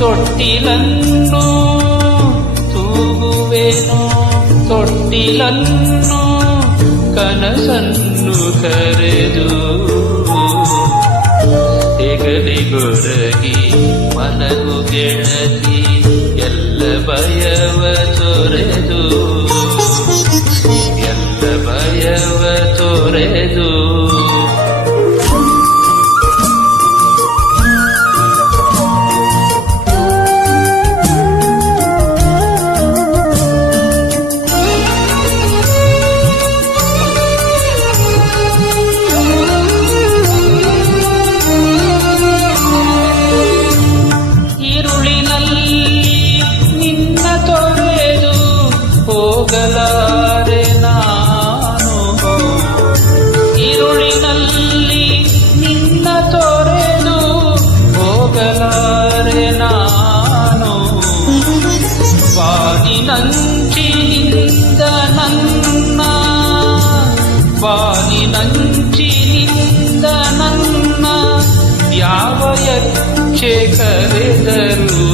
ತೊಟ್ಟಿಲನ್ನು ತೂಗುವೆನು ತೊಟ್ಟಿಲನ್ನು ಕನಸನ್ನು ಕರೆದು ಹೆಗಲಿಗೊರಗಿ ಮನಗು ಗೆಳತಿ ಎಲ್ಲ ಭಯವ ತೊರೆದು ಎಲ್ಲ ಭಯವ ತೊರೆದು ಹೋಗಲಾರೆ ನಾನು ഇരുಳಿನಲ್ಲಿ ನಿನ್ನ ತೊರೆದು ಹೋಗಲಾರೆ ನಾನು ಬಾನಿನಂಚಿನಿಂದ ನನ್ನ ಬಾನಿನಂಚಿನಿಂದ ನನ್ನ ಯಾವ ಯಕ್ಷೆ ಕರೆದರೂ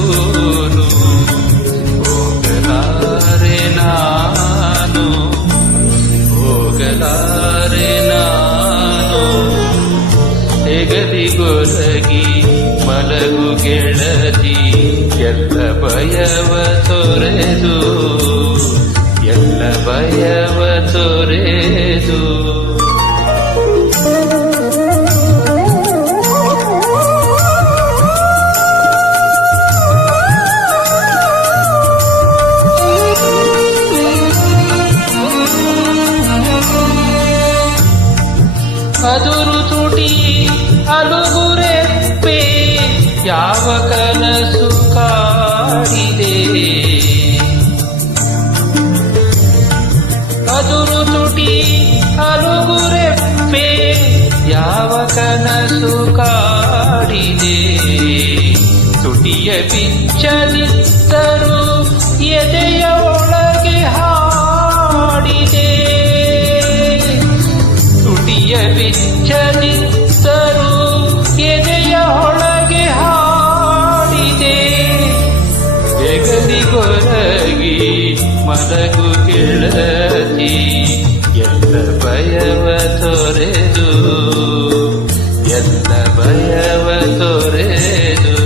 ಹೆಗಲಿಗೊರಗಿ ಮಲಗು ಗೆಳತಿ ಎಲ್ಲ ಭಯವ ತೊರೆದು ಎಲ್ಲ ಭಯವ ತೊರೆದು ಅದುರು ತುಟಿ ಅಲುಗುರೆಪ್ಪೆ ಯಾವ ಕನಸು ಕಾಡಿದೆ ಅದುರು ತುಟಿ ಅಲುಗುರೆಪ್ಪೆ ಯಾವ ಕನಸು ಕಾಡಿದೆ ತುಟಿಯ ಬಿಚ್ಚಲಿದ್ದರು ಎದೆಯ ಒಳಗೆ ಹಾಡಿದೆ ತುಟಿಯ ಬಿಚ್ಚಲಿದ್ದರು ಎದೆಯ ಒಳಗೆ ಹಾಡಿದೆ ಹೆಗಲಿಗೊರಗಿ ಮಲಗು ಗೆಳತಿ ಎಲ್ಲ ಭಯವ ತೊರೆದು ಎಲ್ಲ ಭಯವ ತೊರೆದು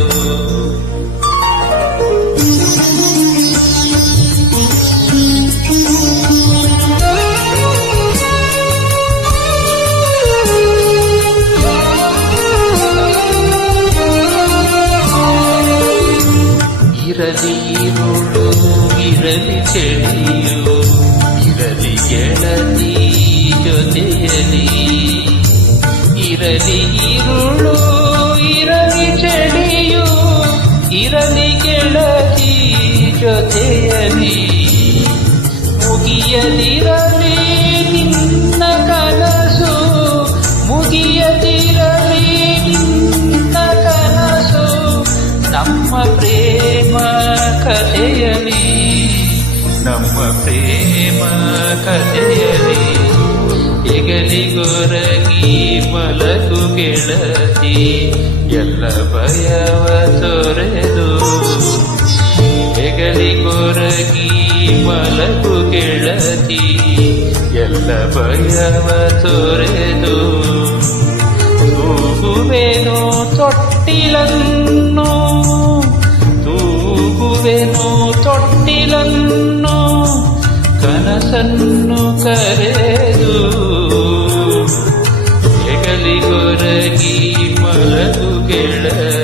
ಇರಲಿ ಇರುಳು ಇರಲಿ ಚಳಿಯು ಇರಲಿ ಗೆಳತಿ ಜೊತೆಯಲಿ ಇರಲಿ ಇರುಳು ಇರಲಿ ಚಳಿಯು ಇರಲಿ ಗೆಳತಿ ಜೊತೆಯಲಿ ಮುಗಿಯದಿರಲಿ ನಿನ್ನ ಕನಸು ಮುಗಿಯದಿರಲಿ ನಿನ್ನ ಕನಸು ನಮ್ಮ ಪ್ರೇಮ ಕಥೆಯಲಿ ನಮ್ಮ ಪ್ರೇಮ ಕಥೆಯಲಿ ಹೆಗಲಿಗೊರಗಿ ಮಲಗು ಗೆಳತಿ ಎಲ್ಲ ಭಯವ ತೊರೆದು ಹೆಗಲಿಗೊರಗಿ ಮಲಗು ಗೆಳತಿ ಎಲ್ಲ ಭಯವ ತೊರೆದು ತೂಗುವೆನು ತೊಟ್ಟಿಲನ್ನು ತೂಗುವೆನು ತೊಟ್ಟಿಲನ್ನು ಕನಸನ್ನು ಕರೆದು ಹೆಗಲಿಗೊರಗಿ ಮಲಗು ಗೆಳತಿ